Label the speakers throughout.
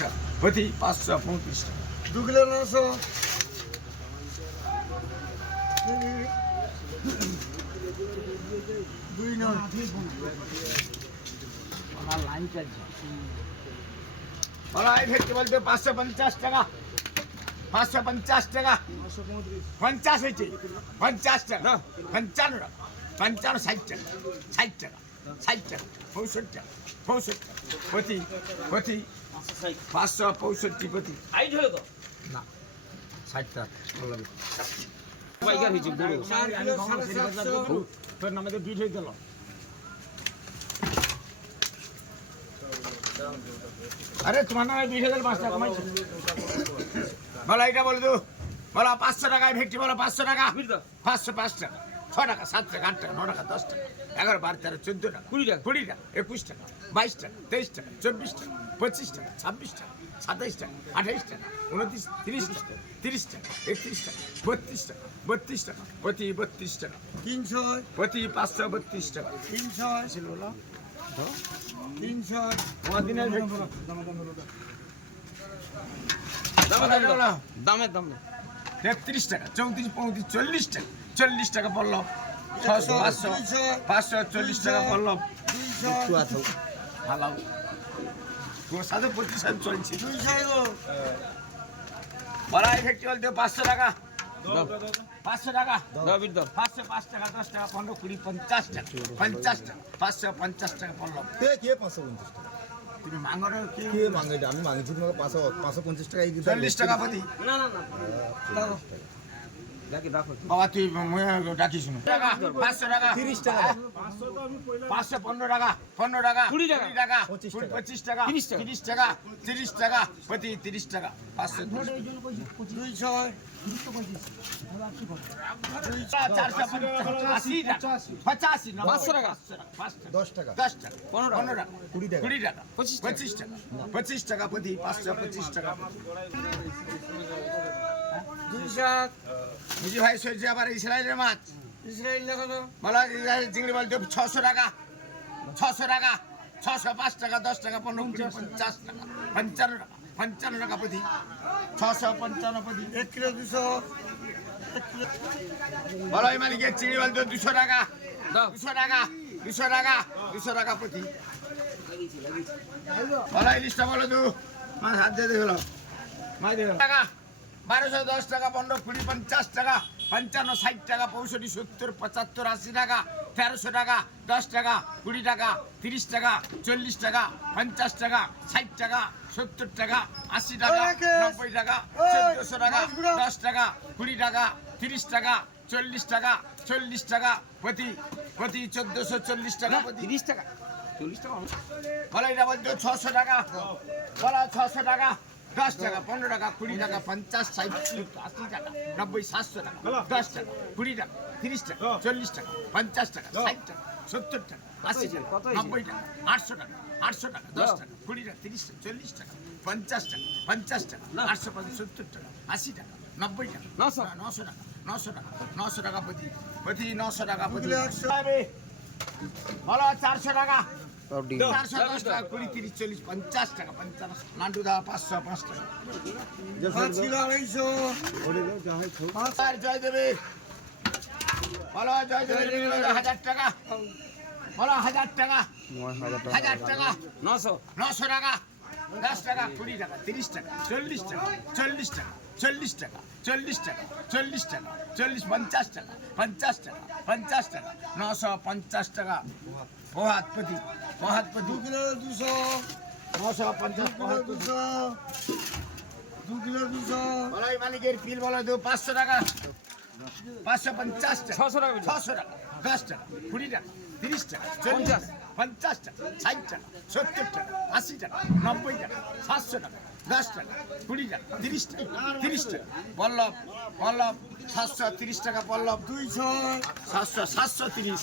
Speaker 1: টাকা প্রতি পাঁচশো পঁয়ত্রিশ টাকা।
Speaker 2: দু কিলো নশো দুই নয়
Speaker 1: কলাই ভেটকি বলতে পাঁচশো পঞ্চাশ টাকা। পাঁচশো পঞ্চাশ টাকা। পঞ্চাশ হয়েছে। পঞ্চাশ টাকা পঞ্চান্ন টাকা। পঞ্চান্ন ষাট টাকা ষাট টাকা। ষাট টাকা পঁয়ষট্টি টাকা পঁয়ষট্টি প্রতি প্রতি পাঁচশো পঁয়ষট্টি প্রতি।
Speaker 3: হাইট হলো তো?
Speaker 1: না ষাট টাকা
Speaker 3: পাইকার হয়েছে
Speaker 2: সাতশো
Speaker 1: তোর নামে তো বিট হয়ে গেল। আরে তোমার নামে হয়ে গেল পাঁচ টাকা কমাইছো। বলো এটা বলে দু বলো পাঁচশো টাকায় ভেটকি বলো পাঁচশো টাকা। পাঁচশো পাঁচ টাকা ছ টাকা সাত টাকা আট টাকা ন টাকা দশ টাকা এগারো বারো তেরো চোদ্দ টাকা
Speaker 3: কুড়ি টাকা।
Speaker 1: কুড়ি টাকা একুশ টাকা বাইশ টাকা তেইশ টাকা চব্বিশ টাকা পঁচিশ টাকা ছাব্বিশ টাকা সাতাইশ টাকা আঠাইশ টাকা উনত্রিশ তিরিশ টাকা তিরিশ টাকা একত্রিশ টাকা বত্রিশ টাকা বত্রিশ টাকা প্রতি বত্রিশ টাকা
Speaker 2: তিনশো।
Speaker 1: প্রতি পাঁচশো বত্রিশ টাকা
Speaker 2: তিনশো তিনশো
Speaker 1: দিনের
Speaker 3: দামে দামে দাও। দামে দামে
Speaker 1: তেত্রিশ টাকা চৌত্রিশ পঁয়ত্রিশ চল্লিশ টাকা চল্লিশ টাকা পড়ল। ছশো পাঁচশো পাঁচশো চল্লিশ টাকা পড়ল। ভালো। তোর সাথে পঁচিশ সাথে চলছে। বড়াই ভেটকি বলতে? পাঁচশো টাকা। পাঁচশো টাকা।
Speaker 3: দাও বিট দাও
Speaker 1: পাঁচশো পাঁচ টাকা দশ টাকা পনেরো কুড়ি পঞ্চাশ টাকা। পঞ্চাশ টাকা পাঁচশো পঞ্চাশ টাকা পড়ল।
Speaker 4: কে কে পাঁচশো পঞ্চাশ টাকা?
Speaker 1: তুমি মাঙ্গরে কি?
Speaker 4: কে মাঙ্গে? আমি মাংস তোমাকে পাঁচশো পাঁচশো পঞ্চাশ টাকা
Speaker 1: চল্লিশ টাকা প্রতি।
Speaker 3: না না না।
Speaker 1: বাবা তুই ডাকিস না। টাকা। পাঁচশো টাকা।
Speaker 4: তিরিশ টাকা। দাও।
Speaker 1: পাঁচশো পনেরো টাকা পনেরো টাকা
Speaker 3: কুড়ি টাকা।
Speaker 1: টাকা
Speaker 4: পঁচিশ টাকা।
Speaker 3: তিরিশ টাকা।
Speaker 1: তিরিশ টাকা প্রতি তিরিশ টাকা। পাঁচশো
Speaker 2: দুইশো।
Speaker 1: পঁচাশি।
Speaker 3: টাকা। পঁচিশ টাকা।
Speaker 1: পঁচিশ টাকা। প্রতি পাঁচশো পঁচিশ টাকা বুঝি ভাই সহ্য আবার ইসরায়েলের মাছ
Speaker 2: ইসরায়েল লেখা তো
Speaker 1: বলা ইসরায়েল চিংড়ি বলতে ছশো টাকা ছশো টাকা ছশো পাঁচ টাকা দশ টাকা পনেরো কুড়ি পঞ্চাশ টাকা পঞ্চান্ন টাকা পঞ্চান্ন টাকা প্রতি ছশো পঞ্চান্ন প্রতি
Speaker 2: এক কিলো দুশো
Speaker 1: বলো এই মালিকের চিংড়ি বলতে দুশো টাকা দুশো টাকা দুশো টাকা দুশো টাকা প্রতি বলো ইলিশটা বলো তু মাছ হাত দিয়ে দেখল মাছ টাকা বারোশো দশ টাকা পনেরো কুড়ি পঞ্চাশ টাকা পঞ্চান্ন ষাট টাকা পঁয়ষট্টি সত্তর পঁচাত্তর আশি টাকা তেরোশো টাকা দশ টাকা কুড়ি টাকা তিরিশ টাকা চল্লিশ টাকা পঞ্চাশ টাকা ষাট টাকা সত্তর টাকা আশি টাকা নব্বই টাকা চোদ্দশো টাকা দশ টাকা কুড়ি টাকা তিরিশ টাকা চল্লিশ টাকা চল্লিশ টাকা প্রতি প্রতি চোদ্দশো চল্লিশ টাকা প্রতি
Speaker 3: তিরিশ টাকা চল্লিশ টাকা
Speaker 1: বলো এটা বলতো ছশো টাকা? বলো ছশো টাকা? দশ টাকা পনেরো টাকা কুড়ি টাকা পঞ্চাশ ষাট আশি টাকা নব্বই সাতশো টাকা দশ টাকা কুড়ি টাকা তিরিশ টাকা চল্লিশ টাকা পঞ্চাশ টাকা ষাট টাকা সত্তর টাকা আশি টাকা নব্বই টাকা আটশো টাকা আটশো টাকা দশ টাকা কুড়ি টাকা তিরিশ টাকা চল্লিশ টাকা পঞ্চাশ টাকা পঞ্চাশ টাকা আটশো পঞ্চাশ সত্তর টাকা আশি টাকা নব্বই টাকা
Speaker 3: নশো।
Speaker 1: নশো টাকা নশো টাকা নশো টাকা প্রতি প্রতি নশো টাকা প্রতি। বলো চারশো টাকা। চারশো দশ টাকা কুড়ি তিরিশ চল্লিশ পঞ্চাশ টাকা পঞ্চান্ন নান্টু দা পাঁচশো পাঁচ টাকা।
Speaker 2: পাঁচ কিলো আড়াইশো।
Speaker 1: জয় দেবে। বলো জয় দেবে হাজার টাকা। বলো হাজার টাকা। হাজার টাকা।
Speaker 3: নশো।
Speaker 1: নশো টাকা। দশ টাকা কুড়ি টাকা তিরিশ টাকা চল্লিশ টাকা চল্লিশ টাকা চল্লিশ টাকা চল্লিশ টাকা চল্লিশ টাকা চল্লিশ পঞ্চাশ টাকা পঞ্চাশ টাকা পঞ্চাশ টাকা নশো পঞ্চাশ টাকা।
Speaker 2: দু কিলো দুশো।
Speaker 1: নশো পঞ্চাশ
Speaker 2: কিলো দুশো। দু কিলো দুশো।
Speaker 1: বলাই মালিকের পিল বলো দু পাঁচশো টাকা। পাঁচশো পঞ্চাশ টাকা।
Speaker 3: ছশো টাকা
Speaker 1: ছশো টাকা। দশ টাকা কুড়ি টাকা তিরিশ টাকা চল্লিশ
Speaker 3: পঞ্চাশ।
Speaker 1: টাকা ষাট টাকা সত্তর টাকা আশি টাকা নব্বই টাকা সাতশো টাকা দশ টাকা কুড়ি টাকা তিরিশ টাকা তিরিশ টাকা। সাতশো তিরিশ টাকা
Speaker 2: দুইশো।
Speaker 1: সাতশো সাতশো তিরিশ।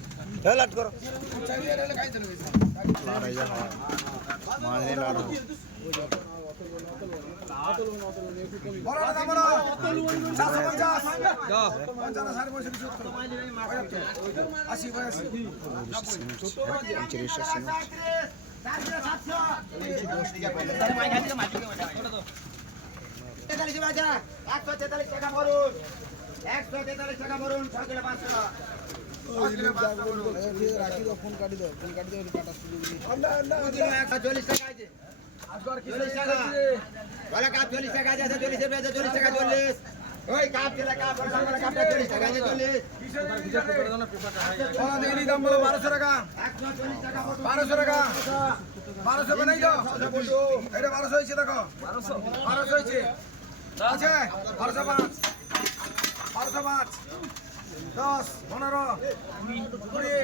Speaker 5: লাট করো।
Speaker 6: তেতাল্লিশ টাকা ভরুন একশো তেতাল্লিশ টাকা ভরুন ছয় কিলো পাঁচশো। চল্লিশ টাকা আছে চল্লিশ টাকা বলে চল্লিশ টাকা আছে ওই কাপ চল্লিশ বারোশো টাকা বারোশো টাকা বারোশো নেই তো এটা বারোশো হয়েছে দেখো বারোশো হয়েছে আছে বারোশো পাঁচ বারোশো পাঁচ দশ পনেরো কুড়ি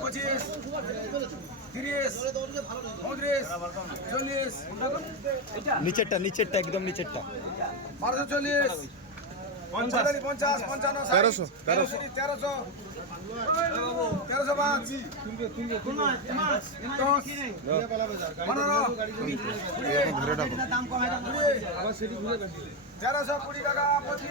Speaker 6: পঁচিশ তিরিশ পঁয়ত্রিশ চল্লিশ
Speaker 5: নিচেরটা নিচেরটা একদম নিচেরটা।
Speaker 6: বারোশো চল্লিশ পঞ্চাশ। পঞ্চান্ন
Speaker 5: তেরোশো, তেরোশো।
Speaker 6: তেরোশো তেরোশো পাঁচ পনেরো কুড়ি তেরোশো কুড়ি টাকা পঁচিশ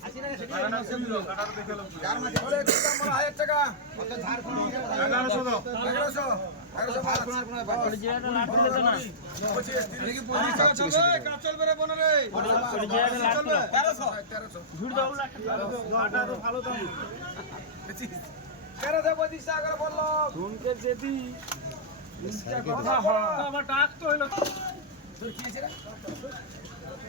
Speaker 6: পাঁচ। পঁচিশ, টাকা চলবে? কাজ চলবে রে, বোন রে? চলবে? তেরোশো। তেরোশো, পঁচিশ টাকা করে বলল। তোর কি আছে?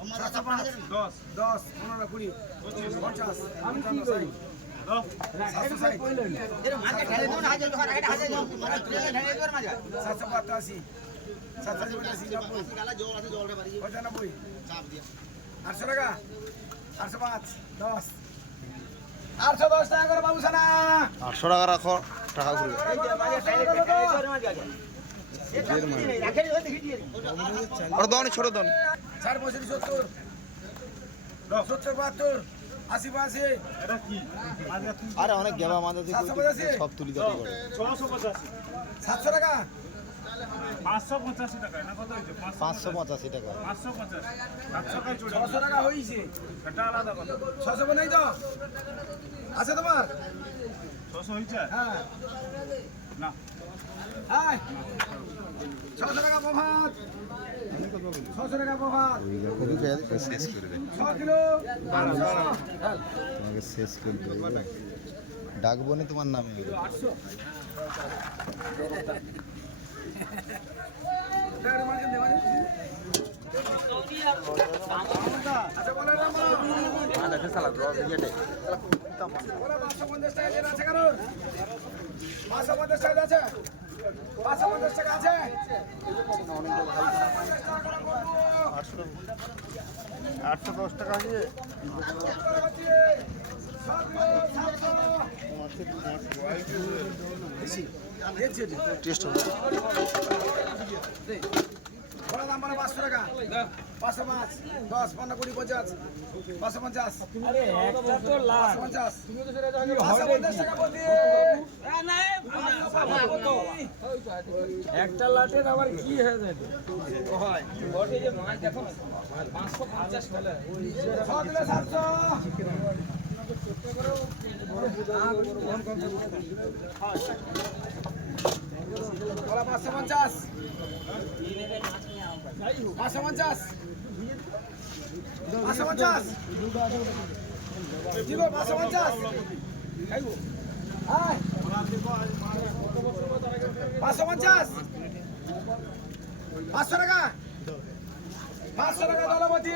Speaker 6: সাতশো পাঁচ দশ দশ পনেরো কুড়ি পঞ্চাশ পঞ্চান্ন ষাট সাতশো ষাট সাতশো পঁচাশি সাতশো পঁচাশি নব্বই পঁচানব্বই আটশো টাকা আটশো পাঁচ দশ আটশো দশ টাকা করে বাবু সানা
Speaker 5: আটশো টাকা রাখো টাকা ঘুরবে ওটা দাও ছোট দাও
Speaker 6: ষাট পঁয়ষট্টি সত্তর সত্তর বাহাত্তর আশি পাঁচি
Speaker 5: আরে অনেক গেবা
Speaker 6: পঁচাশি।
Speaker 5: সব তুলি দাঁড়ি করে।
Speaker 6: সাতশো টাকা?
Speaker 4: পাঁচশো পঁচাশি টাকা না কত হয়েছে?
Speaker 5: পাঁচশো পঁচাশি টাকা।
Speaker 4: পাঁচশো চলে
Speaker 6: ছশো টাকা হয়েছে।
Speaker 4: এটা আলাদা কথা।
Speaker 6: ছশো নেই তো? আছে তোমার?
Speaker 4: ছশো হয়েছে?
Speaker 6: হ্যাঁ। ছশো টাকা প্রভাত। ছশো টাকা প্রভাত।
Speaker 5: শেষ করে তোমাকে শেষ করে দেবে ডাকবো না তোমার নামে।
Speaker 6: আচ্ছা বলো না বলো বলো পাঁচশো পঞ্চাশ টাকা আছে। পাঁচশো পঞ্চাশ টাকা আছে।
Speaker 5: আটশো দশ টাকা আছে টেস্ট হবে।
Speaker 6: দাম পাঁচশো টাকা। পাঁচশো পাঁচ দশ পনেরো কুড়ি পঞ্চাশ পাঁচশো পঞ্চাশ পাঁচশো পঞ্চাশ। পাঁচশো পঞ্চাশ টাকা বলছি
Speaker 3: একটা লাটের আবার কি হয়ে যাবে
Speaker 6: সাতশো। পাঁচশো পঞ্চাশ। পাঁচশো পঞ্চাশ। পাঁচশো পঞ্চাশ। কিলো পাঁচশো পঞ্চাশ। পাঁচশো পঞ্চাশ। পাঁচশো টাকা। পাঁচশো টাকা দলপতি